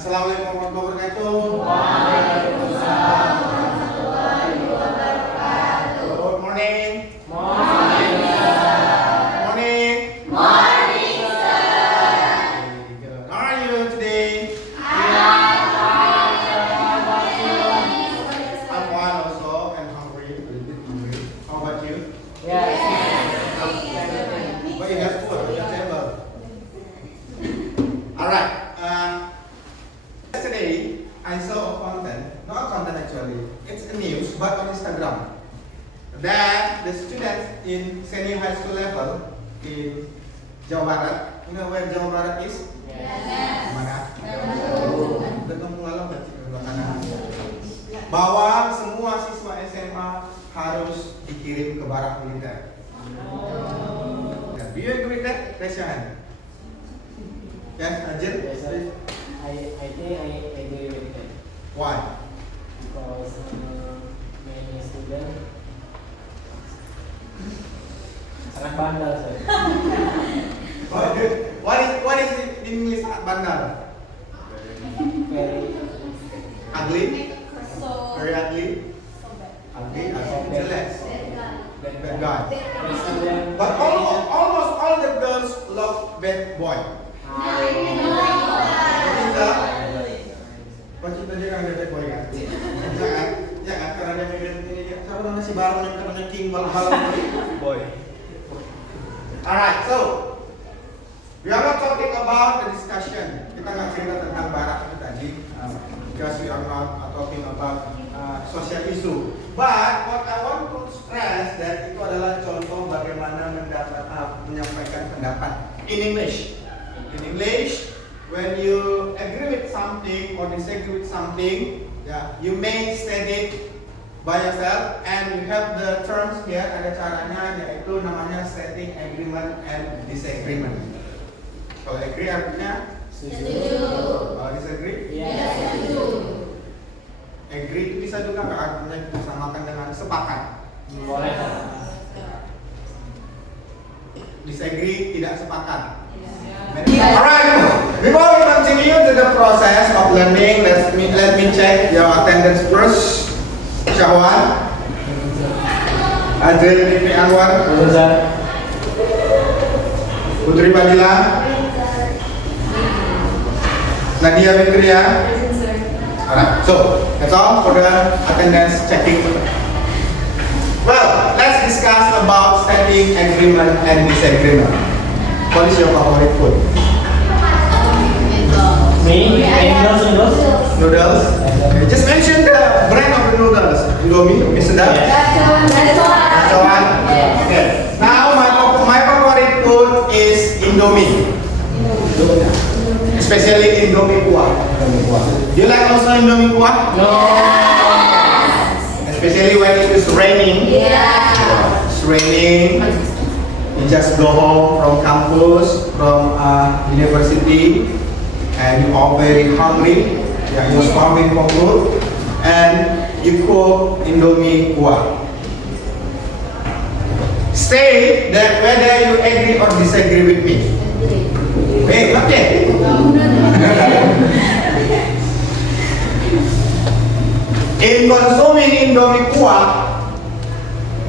Assalamualaikum warahmatullahi wabarakatuh. Waalaikumsalam warahmatullahi wabarakatuh. Good morning. Morning, sir. Morning. Morning, sir. How are you today? I'm fine, sir. How about you? I'm fine also and hungry, a little bit hungry. How about you? Yes. But you have food on your table. Alright. Yesterday I saw a content, not a content actually. It's a news, but on Instagram. That the students in senior high school level in Jawa Barat, you know where Jawa Barat is? Yes. Mana? Bahwa semua siswa SMA harus dikirim ke barak militer. Do you agree with that? Raise your hand. Yes, Ajit? Yes, sir. I think I agree with that Why? because many students sangat bandel, sir. What is it in English bandar? Very Ugly? So Very ugly? Ugly? Jelek? Bad guy. many students. But almost all the girls love bad boy. Pasti dia kan bad boy kan? Ya kan? Karena dia pengen ini dia. Siapa namanya si Barong yang katanya king balap-balap boy. Alright, so we are not talking about the discussion. Kita nggak cerita tentang barak itu tadi, because we are not talking about social issue. But what I want to stress that itu adalah contoh bagaimana menyampaikan pendapat in English. In English, when you agree with something or disagree with something, yeah, you may say it by yourself, and you have the terms here. Ada caranya, yaitu namanya setting agreement and disagreement. Kalau agree artinya Setuju. kalau disagree, Yes. agree itu bisa juga nggak artinya disamakan dengan sepakat. Boleh. Disagree tidak sepakat. Yeah. Alright, before we continue to the process of learning, let me check your attendance first. Syahwan, Adil Nifri Anwar, Betul, sir. Putri Badila, Nadia Fitria. Alright, so that's all for the attendance checking. Well, let's discuss about setting agreement and disagreement. What is your favorite food? Me, noodles. Noodles? Okay, just mention the brand of the noodles. Indomie, Mie Sedap. Kacauan. Okay. Now my favorite food is Indomie. Especially Indomie kuah. Do you like also Indomie kuah? No. Especially when it is raining. It's raining. You just go home from campus, from university, and you are very hungry. Yeah, you're starving for food, and you cook Indomie kuah. Say that whether you agree or disagree with me. Hey, okay. In consuming Indomie kuah,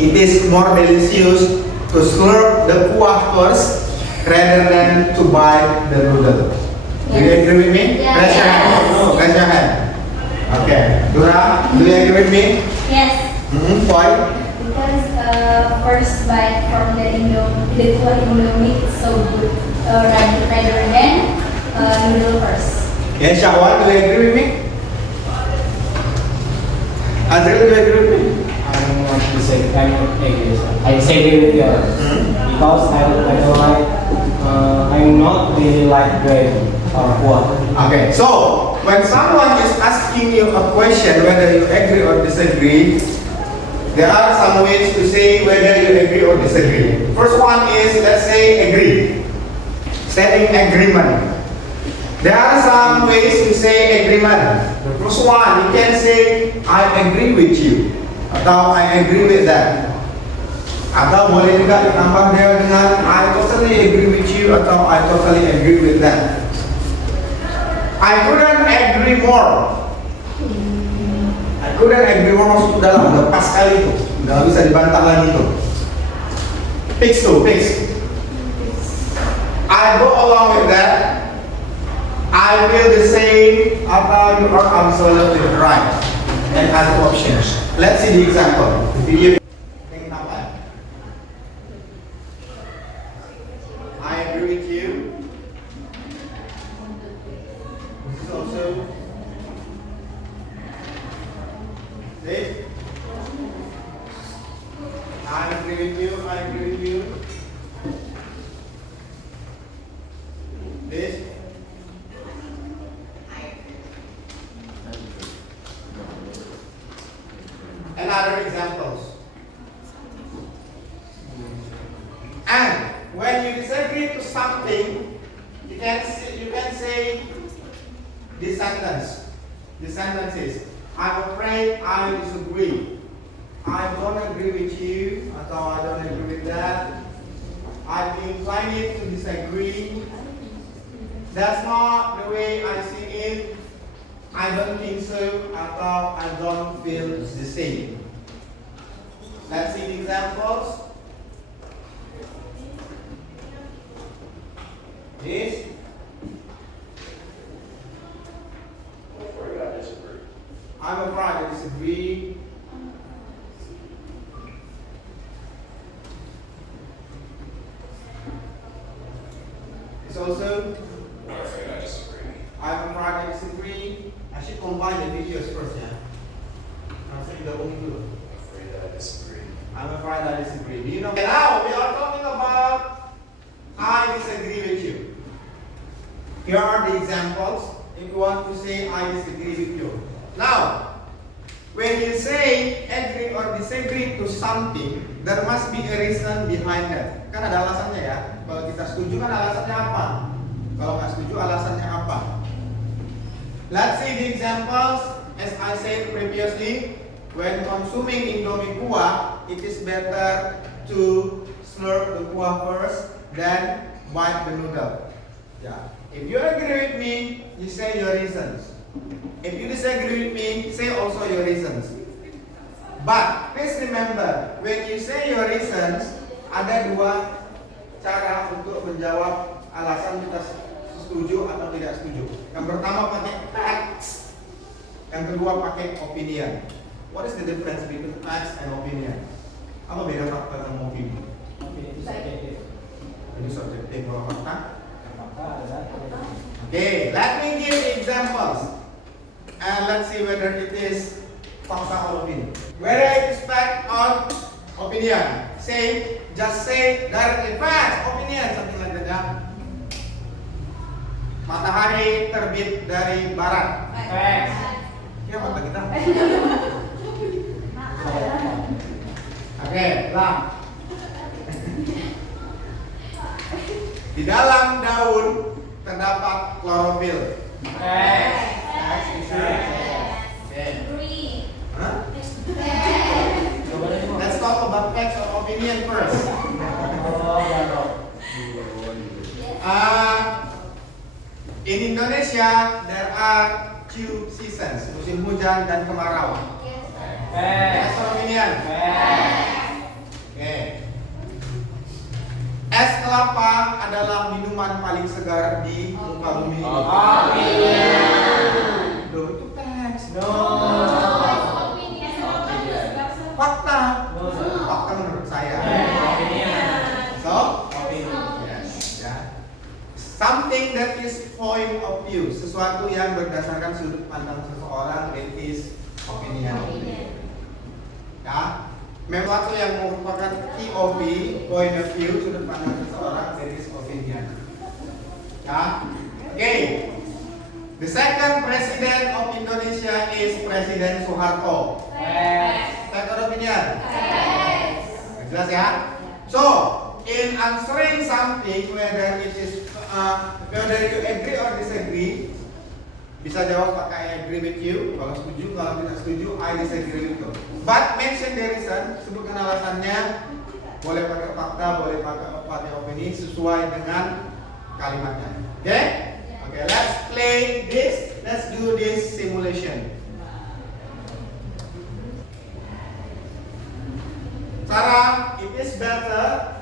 it is more delicious to slurp the kuah first rather than to bite the noodle. Do you agree with me? Yes. Raise your hand. Raise your hand. Okay. Dura, do you agree with me? Yes, Why? because first bite from the Indomie is so good, rather than noodle first. Yes, Syahwan, do you agree with me? Adil, do you agree with me? I'm not disagree. I'm not agree, sir. I disagree with you because I don't like. I'm not really like gravy or kuah. Okay, so when someone is asking you a question whether you agree or disagree, there are some ways to say whether you agree or disagree. First one is, let's say, agree. Setting agreement. There are some ways to say agreement. The first one, you can say, I agree with you. Atau I agree with that. Atau boleh juga ditambah dia dengan I totally agree with you atau I totally agree with that. I couldn't agree more. I couldn't agree more masuk ke dalam, udah pas kali itu, nggak bisa dibantah lagi itu. Fix tuh, fix. I go along with that. I feel the same atau you are absolutely right. And other options. Let's see the example. If you I agree with you. This is also this. I agree with you. I agree with you. This. And other examples. And when you disagree to something, you can say this sentence. This sentence is, I'm afraid I disagree. I don't agree with you, atau I don't agree with that. I'm inclined to disagree. That's not the way I see it. I don't think so, atau I don't feel the same. Let's see the examples. This. I'm afraid I disagree. It's also. I'm afraid I disagree. I'm afraid I disagree. I should combine the videos first, ya. Saya digabungin dulu. I'm afraid I disagree. I'm afraid I disagree. Do you know? Now we are talking about I disagree with you. Here are the examples. If you want to say I disagree with you. Now, when you say agree or disagree to something, there must be a reason behind that. Kan ada alasannya ya. Kalau kita setuju kan alasannya apa? Kalau nggak setuju alasannya apa? Let's see the examples. As I said previously, when consuming Indomie kuah, it is better to slurp the kuah first than bite the noodle. Yeah. If you agree with me, you say your reasons. If you disagree with me, say also your reasons. But please remember, when you say your reasons, ada dua cara untuk menjawab alasan kita setuju atau tidak setuju. Yang pertama pakai facts, yang kedua pakai opinion. What is the difference between facts and opinion? Apa beda fakta dan opini? Ini subjektif kalau fakta. Okay, let me give examples, and let's see whether it is fakta or opinion. Whether it is fact or opinion. Just say directly fact, opinion, something like that. Ya. Matahari terbit dari barat. Facts. Ya, mata kita. Oke, ulang. Di dalam daun terdapat klorofil. Facts is right. Okay. Huh? Let's talk about facts or opinion first. In Indonesia, there are two seasons, musim hujan dan kemarau. Facts or opinion? Okay. Es kelapa adalah minuman paling segar di muka bumi. Loh, itu facts. Fakta. Fakta menurut saya. So, yes, ya. Something that is point of view, sesuatu yang berdasarkan sudut pandang seseorang, it is opinion. Ya, sesuatu yang merupakan POV, point of view, sudut pandang seseorang, that is opinion. Ya, okay. The second president of Indonesia is Presiden Soeharto. Fact or opinion? Jelas ya? So, in answering something, whether it is whether you agree or disagree, bisa jawab pakai I agree with you. Kalau setuju, kalau tidak setuju, I disagree with you. But mention the reason, sebutkan alasannya. Boleh pakai fakta, boleh pakai opini sesuai dengan kalimatnya. Okay? Okay, let's play saying this, let's do this simulation. Sarah, it is better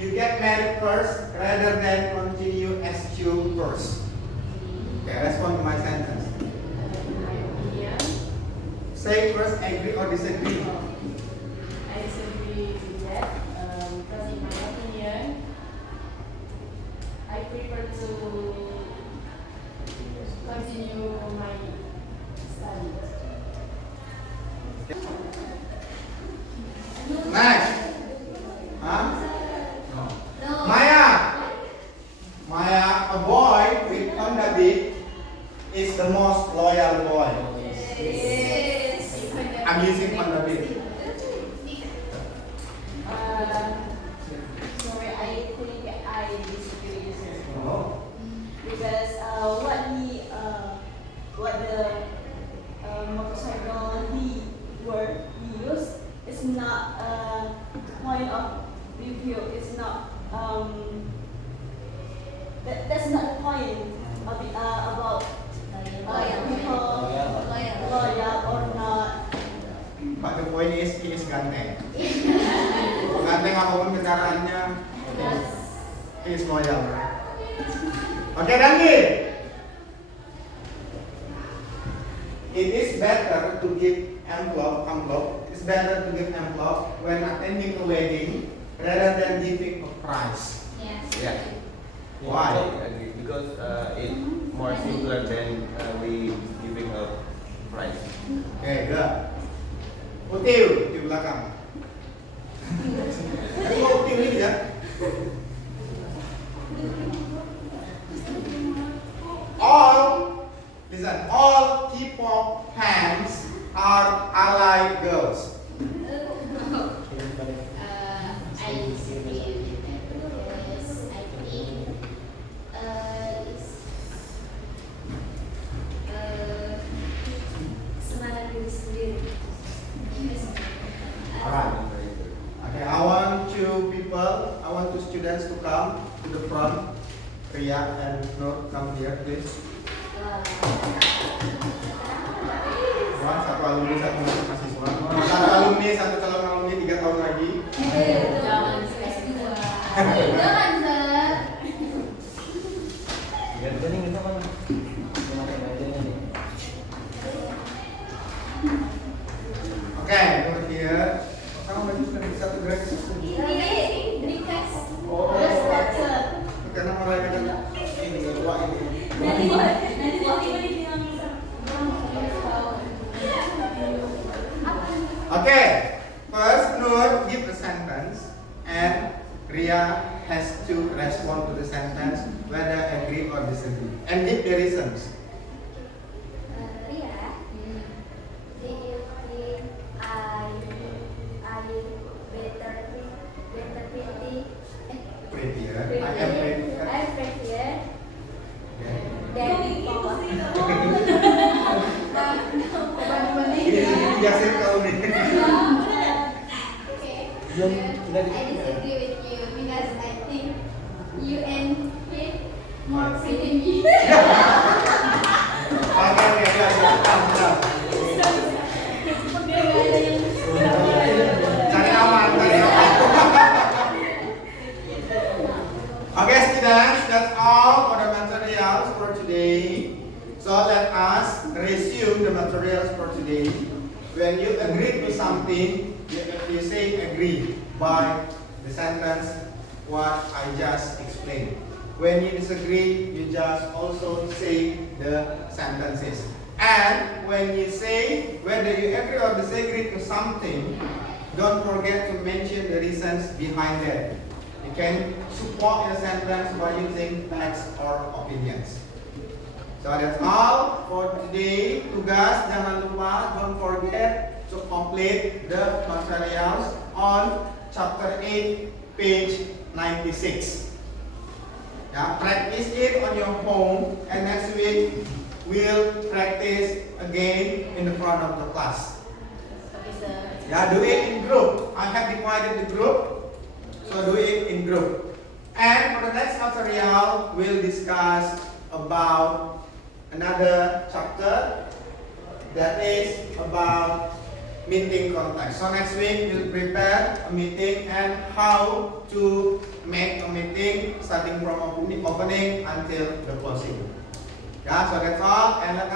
you get married first rather than continue as you first. Okay, respond to my sentence. Say first, agree or disagree. I disagree with that because in my opinion, I prefer to continue my studies. Next. Huh? No. Maya, a boy with Honda Beat is the most loyal boy. Yes. I'm using Honda Beat. Sorry, I think I disagree with this. Oh. Because what the motorcycle he used is not a point of review. It's not that's not the point of about people loyal or not. But the point is, he is ganteng. Ganteng apapun kendaraannya, he is loyal. Oke, Dandi. It is better to give amplop. It's better to give amplop when attending a wedding rather than giving a prize. Yes. Yeah. Why? I agree, because it's more simpler than we giving a prize. Oke, good. Util di belakang. Tapi kok util ini ya? All K-pop fans are ally girls. I disagree with that because I think semangat diri sendiri. Alright. Okay, I want two students to come to the front. Ria and Nur, come here, please. Satu alumni, satu mahasiswa. Satu alumni, satu calon alumni 3 tahun lagi. Jangan S2. Jangan, Sir. Biar kuning itu kan. Gimana bacanya nih? Okay, Nur here. Kamu baju sudah bisa satu gratis. Ini request. Oh, karena merayakan ini tua ini. Nanti tiba-tiba dibilang Okay, first Nur give a sentence and Ria has to respond to the sentence whether agree or disagree and give the reasons. Ria, do you think I Prettier. I am prettier. I'm prettier Okay. than Papa. Ini jasir kalau nih. Okay. Belum, udah I disagree with you because I think you and him more pretty than me. Cari aman, cari aman. Okay, students, that's all for the materials for today. So let us resume the materials for today. When you agree to something, you say agree by the sentence what I just explained. When you disagree, you just also say the sentences. And when you say whether you agree or disagree to something, don't forget to mention the reasons behind that. You can support your sentence by using facts or opinions. So that's all for today. Tugas jangan lupa, don't forget to complete the materials on chapter 8, page 96. Yeah, practice it on your home, and next week we'll practice again in the front of the class. Yeah, do it in group. I have divided the group, so do it in group. And for the next material, we'll discuss about another chapter that is about meeting context. So next week we'll prepare a meeting and how to make a meeting starting from opening until the closing. Yeah, so that's all, and let